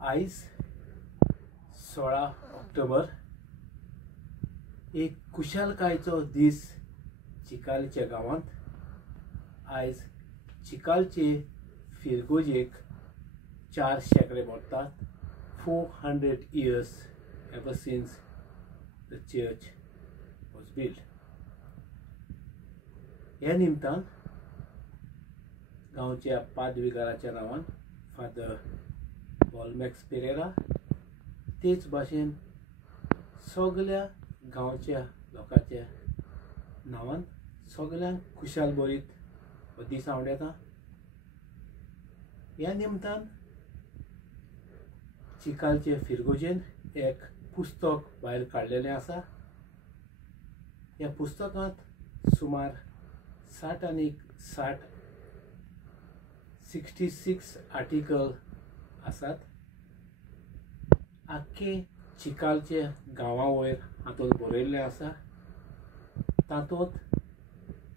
आयज 16 ऑक्टोबर एक कुशलकायेचो दीस चिकालच्या गांवांत। आयज चिकालचे फिरगोजेक 4 शेंकडे मोडटात। 400 years ever since the church was built. ह्या निमतान गांवच्या पादविकाराच्या नांवान फादर बॉलमॅक्स पेरेरा तेच भाशेन सगळ्या गांवच्या लोकांच्या नांवान सगळ्यांक खुशाल बरीत हो दीस आवडटा। ह्या निमतान चिकालचे फिरगोजेन एक पुस्तक भायर काडलेलें आसा। ह्या पुस्तकांत सुमार 66 आर्टिकल आसात। आख्खे चिकालचे गांवा वयर हातूंत बरयल्लें आसा। तातूंत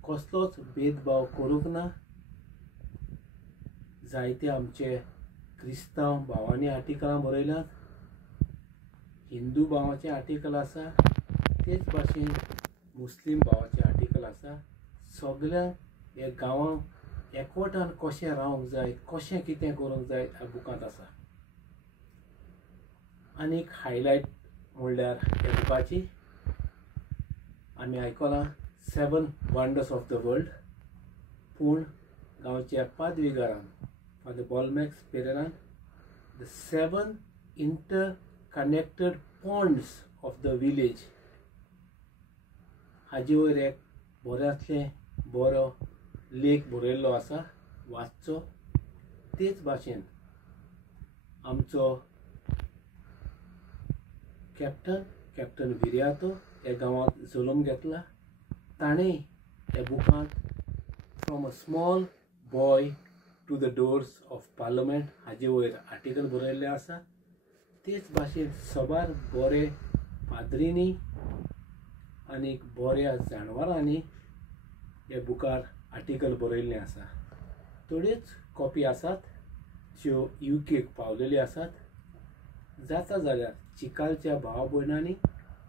कसलोच भेदभाव करूंक ना। जायते आमचे क्रिस्तांव भावांनी आर्टिकलां बरयल्यात। हिंदू भावाचे आर्टिकल आसा, तेच भाशेन मुस्लीम भावाचे आर्टिकल आसा। सगळ्यांक ह्या गांवांत एकवटान कशें रावंक जाय, कशें कितें करूंक जाय ह्या बुकांत आसा। आनीक हायलायट म्हणल्यार ह्या बुकाची आमी आयकलां 7 वंडर्स ऑफ द वर्ल्ड, पूण गांवच्या पादविकारान फादर बॉलमॅक्स पेरेरान the 7 interconnected points of the village हाजे वयर एक बऱ्यांतले बरो लेख बरयल्लो आसा वाचचो। तेच भाशेन आमचो कॅप्टन विर्यातो ह्या गांवांत जल्म घेतला। ताणें ह्या बुकांत from a small boy to the doors of parliament हाजे वयर आर्टिकल बरयल्लें आसा। तेच भाशेन सबार बरे पाद्रींनी आनीक बऱ्या जानवरांनी ह्या बुकार आर्टिकल बरयल्लें आसा। थोड्योच कॉपी आसात ज्यो UKक पावलेल्यो आसात। जाता जाल्यार चिकालच्या भावा भयणांनी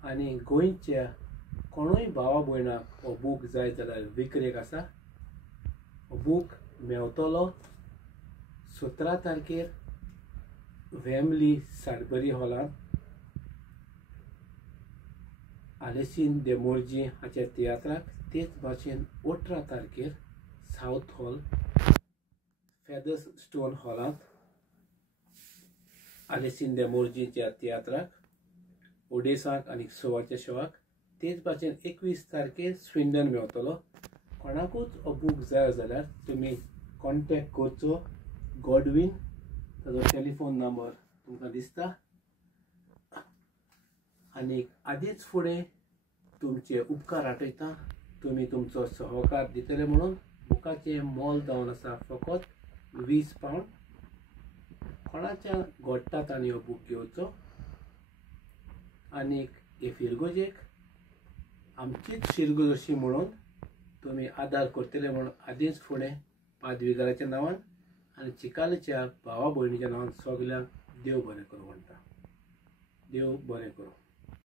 आनी गोंयच्या कोणूय भावा भयणाक हो बूक जाय जाल्यार विक्रेक आसा। हो बूक मेवतलो 17 तारखेर वेम्बली सॅडबरी हॉलांत आलेसीन दे मोर्जी हाच्या तियात्राक। तेच भाशेन 18 तारखेर साउथ हॉल फेदरस्टोन हॉलांत आलेसीन दे मोर्जीच्या तियात्राक ओडेसाक आनी सोवाच्या शोवाक। तेच भाशेन 21 तारखेर स्विंडन मेवतलो। कोणाकूच हो बूक जाय जाल्यार तुमी कॉन्टॅक्ट करचो। गॉडवीन ताजो टेलिफोन नंबर तुमकां दिसता। आनीक आदींच फुडें तुमचे उपकार आठयता। तुमी तुमचो सहकार दितले म्हणून बुकाचें मोल जावन आसा फकत 20 पावंड। कोणाच्या घोडटात आनी हो बूक घेवचो। आनीक हे फिरगोजेक आमचीच शिरगोज अशी म्हणून तुमी आदार करतले म्हणून आदींच फुडें पादविकाराच्या नांवान आनी चिकालच्या भावा भयणीच्या नांवान सगल्यांक देव बरें करूं म्हणटा। देव बरें करूं।